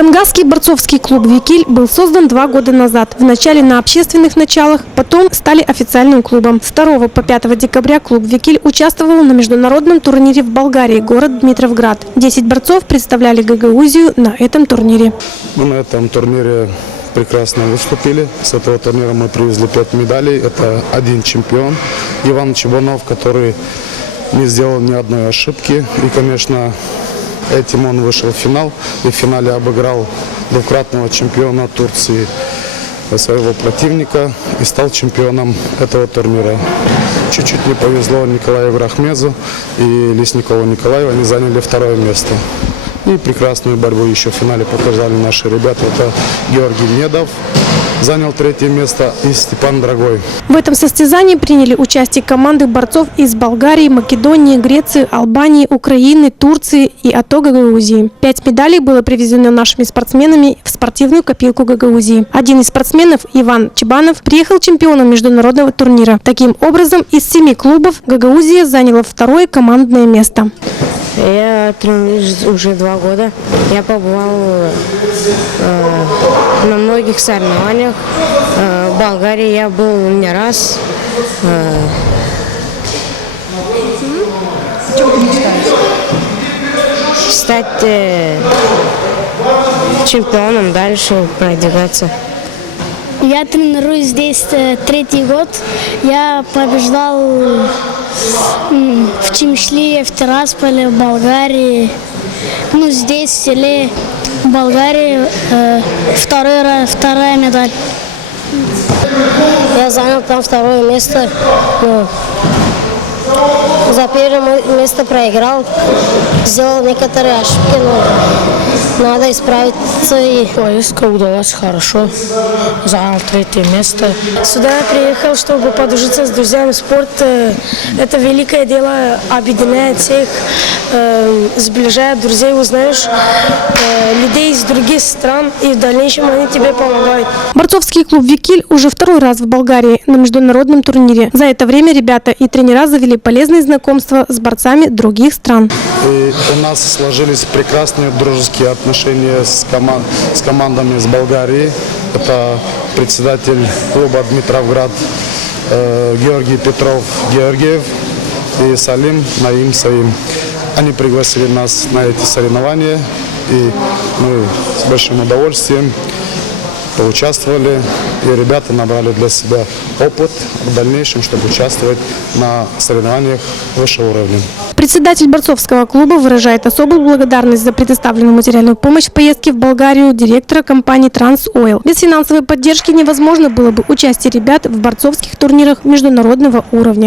Кангасский борцовский клуб «Викиль» был создан 2 года назад. Вначале на общественных началах, потом стали официальным клубом. С 2 по 5 декабря клуб «Викиль» участвовал на международном турнире в Болгарии, город Дмитровград. 10 борцов представляли Гагаузию на этом турнире. Мы на этом турнире прекрасно выступили. С этого турнира мы привезли 5 медалей. Это один чемпион, Иван Чебанов, который не сделал ни одной ошибки. И, конечно, этим он вышел в финал и в финале обыграл двукратного чемпиона Турции, своего противника, и стал чемпионом этого турнира. Чуть-чуть не повезло Николаю Брахмезу и Лесникову Николаю, они заняли 2 место. И прекрасную борьбу еще в финале показали наши ребята. Это Георгий Недов занял 3 место и Степан Драгой. В этом состязании приняли участие команды борцов из Болгарии, Македонии, Греции, Албании, Украины, Турции и АТО Гагаузии. 5 медалей было привезено нашими спортсменами в спортивную копилку Гагаузии. Один из спортсменов, Иван Чебанов, приехал чемпионом международного турнира. Таким образом, из 7 клубов Гагаузия заняла 2 командное место. Я тренируюсь уже 2 года. Я побывал на многих соревнованиях. В Болгарии я был не раз. Чем ты мечтаешь? Стать чемпионом, дальше продвигаться. Я тренируюсь здесь 3-й год. Я побеждал в Чимшлие, в Тирасполе, в Болгарии. Ну, здесь, в селе Болгарии, 2-я медаль. Я занял там 2 место. За 1 место проиграл, сделал некоторые ошибки, но надо исправиться. И поездка удалась хорошо, занял 3 место. Сюда я приехал, чтобы подружиться с друзьями. Спорт – это великое дело, объединяет всех, сближает друзей, узнаешь людей из других стран, и в дальнейшем они тебе помогают. Борцовский клуб «Викиль» уже 2-й раз в Болгарии на международном турнире. За это время ребята и тренера завели полезные знакомства с борцами других стран. И у нас сложились прекрасные дружеские отношения с командами из Болгарии. Это председатель клуба Дмитровград Георгий Петров Георгиев и Салим Наим Саим. Они пригласили нас на эти соревнования, и мы с большим удовольствием поучаствовали, и ребята набрали для себя опыт в дальнейшем, чтобы участвовать на соревнованиях высшего уровня. Председатель борцовского клуба выражает особую благодарность за предоставленную материальную помощь в поездке в Болгарию директора компании «Трансойл». Без финансовой поддержки невозможно было бы участие ребят в борцовских турнирах международного уровня.